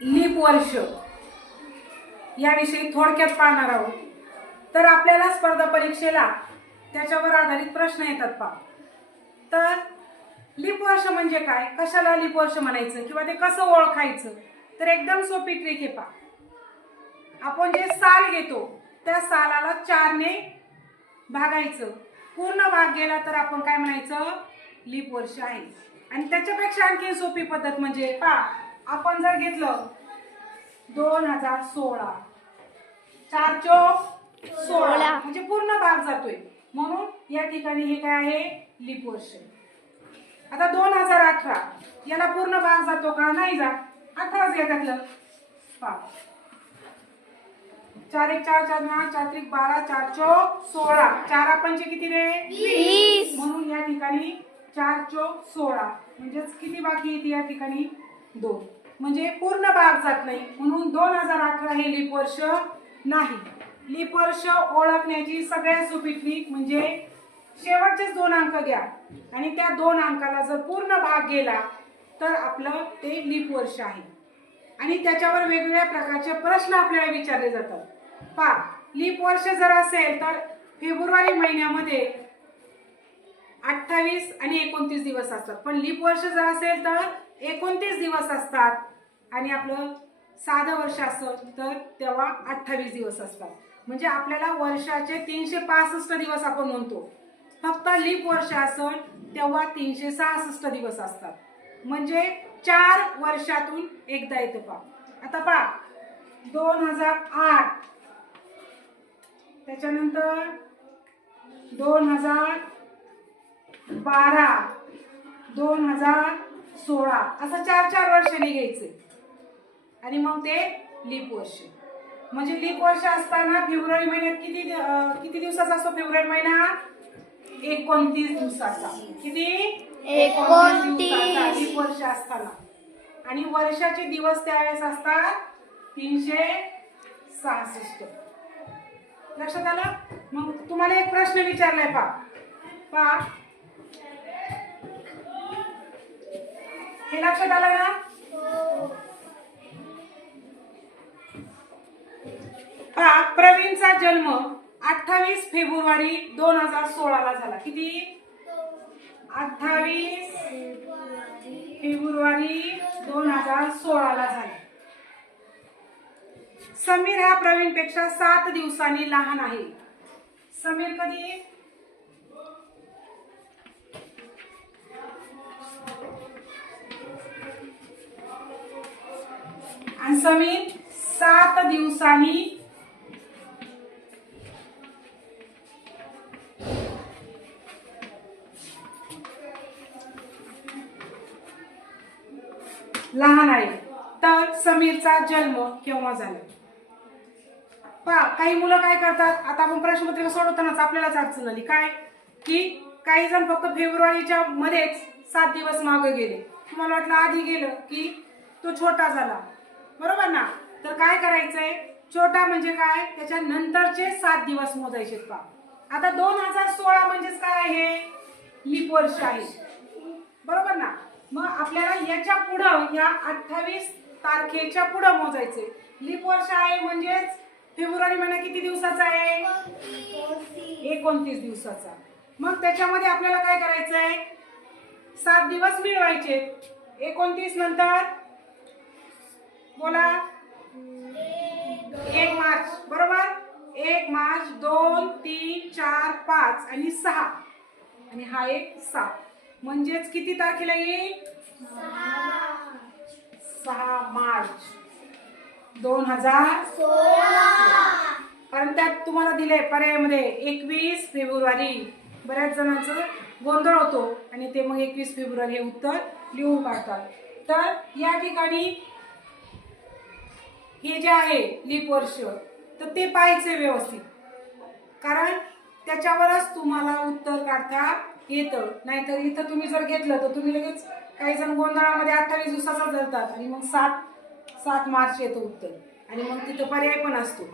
Leaf वर्ष. याविषयी थोडक्यात पाहणार आहोत. तर आपल्याला स्पर्धा परीक्षेला त्याच्यावर आधारित प्रश्न येतात पा तर लीप वर्ष म्हणजे काय? कशाला लीप वर्ष म्हणायचं? किंवा ते कसं ओळखायचं? तर एकदम सोपी ट्रिक आहे पा आपण जे साल घेतो त्या सालाला चारने भागायचं. पूर्ण भाग गेला तर आपण काय म्हणायचं? लीप वर्ष आहे. आणि त्याच्यापेक्षा आणखी सोपी पद्धत म्हणजे पा आपण जर घेतलं दोन हजार सोळा. चार चोक सोळा. म्हणजे पूर्ण भाग जातोय. म्हणून या ठिकाणी हे काय आहे? लीप वर्ष. आता दोन हजार अठरा. याला पूर्ण भाग जातो का? नाही जात. अठराच घ्या त्यातलं. पा चार एक चार चार नऊ चार त्रिक बारा चार चोक सोळा. चार पंचे किती रे. म्हणून या ठिकाणी चार चोक सोळा. म्हणजेच किती बाकी येते या ठिकाणी? दोन. म्हणजे पूर्ण भाग जात नाही. म्हणून दोन हजार अठरा हे लीप वर्ष नाही. लीप वर्ष ओळखण्याची सगळ्यात सोपी ट्रिक म्हणजे शेवटचेच दोन अंक घ्या. आणि त्या दोन अंकाला जर पूर्ण भाग गेला तर आपलं ते लीप वर्ष आहे. आणि त्याच्यावर वेगवेगळ्या प्रकारचे प्रश्न आपल्याला विचारले जातात. पा लीप वर्ष जर असेल तर फेब्रुवारी महिन्यामध्ये अठ्ठावीस आणि एकोणतीस दिवस असतात. पण लीप वर्ष जर असेल तर एकोणतीस दिवस असतात आणि आपलं साधं वर्ष असेल तर तेव्हा अठ्ठावीस दिवस असतात. म्हणजे आपल्याला वर्षाचे तीनशे पासष्ट दिवस आपण म्हणतो. फक्त लीप वर्ष असेल तेव्हा तीनशे सहासष्ट दिवस असतात. म्हणजे चार वर्षातून एकदा येतं पा आता पा दोन हजार आठ. त्याच्यानंतर दोन हजार बारा. दोन हजार सोळा. असं चार चार वर्षांनी घ्यायचे. आणि मग ते लीप वर्ष. म्हणजे लीप वर्ष असताना फेब्रुवारी महिन्यात किती किती दिवसाचा असतो फेब्रुवारी महिना? एकोणतीस दिवसाचा. किती? एकोणतीस लीप वर्ष असताना. आणि वर्षाचे दिवस त्यावेळेस असतात तीनशे सहासष्ट. लक्षात आलं? मग तुम्हाला एक प्रश्न विचारलाय पा पा हे लक्षात आलं ना पहा प्रवीणचा जन्म अठ्ठावीस फेब्रुवारी दोन हजार सोळाला झाला. किती? अठ्ठावीस फेब्रुवारी दोन हजार सोळाला झाला. समीर हा प्रवीणपेक्षा सात दिवसांनी लहान आहे. समीर कधी? जमीन सात दिवसांनी लहान आहे. तर समीरचा जन्म केव्हा झाला? पहा काही मुलं काय करतात? आता आपण प्रश्नपत्रिका सोडवतानाच आपल्यालाच अडचण आली. काय? की काही जण फक्त फेब्रुवारीच्या मध्येच सात दिवस मागे गेले. तुम्हाला वाटलं आधी गेलं की तो छोटा झाला. बरोबर ना? तर काय करायचंय? छोटा म्हणजे काय? त्याच्या नंतरचे सात दिवस मोजायचे का आता दोन हजार सोळा म्हणजेच काय आहे? लिप वर्ष आहे. बरोबर ना? मग आपल्याला याच्या पुढं या अठ्ठावीस तारखेच्या पुढं मोजायचे लिप वर्ष आहे म्हणजेच फेब्रुवारी महिना किती दिवसाचा आहे? एकोणतीस दिवसाचा. मग त्याच्यामध्ये आपल्याला काय करायचंय? सात दिवस मिळवायचे एकोणतीस नंतर बोला. एक मार्च बरोबर? एक मार्च दोन तीन चार पाच आणि सहा. आणि हा एक सात. म्हणजेच किती तारखेला येईल? सहा मार्च. दोन हजार कारण त्यात तुम्हाला दिले पर्यायामध्ये एकवीस फेब्रुवारी. बऱ्याच जणांचं गोंधळ होतो आणि ते मग एकवीस फेब्रुवारी हे उत्तर लिहून काढतात. तर या ठिकाणी हे जे आहे लीप वर्ष तर ते पाहायचे व्यवस्थित. कारण त्याच्यावरच तुम्हाला उत्तर काढता येतं. नाहीतर इथं तुम्ही जर घेतलं तर तुम्ही लगेच काही जण गोंधळामध्ये अठ्ठावीस दिवसाचा धरतात आणि मग सात सात मार्च येतं उत्तर. आणि मग तिथं पर्याय पण असतो.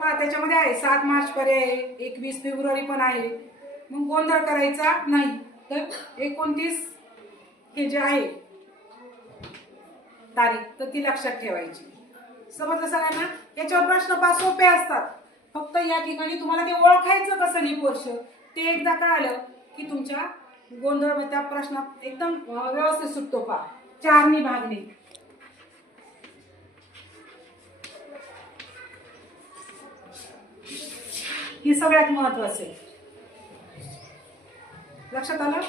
हा त्याच्यामध्ये आहे सात मार्च पर्याय आहे एकवीस फेब्रुवारी पण आहे. मग गोंधळ करायचा नाही. तर एकोणतीस हे जे आहे तारीख तर ती लक्षात ठेवायची. समजलं सगळ्यांना? याच्यावर प्रश्न पाच सोपे असतात. फक्त या ठिकाणी तुम्हाला ते ओळखायचं कसं लीप वर्ष ते एकदा कळालं की तुमच्या गोंधळ त्या प्रश्नात एकदम व्यवस्थित सुटतो पा चारनी भागणे ही सगळ्यात महत्वाचं आहे. लक्षात आलं?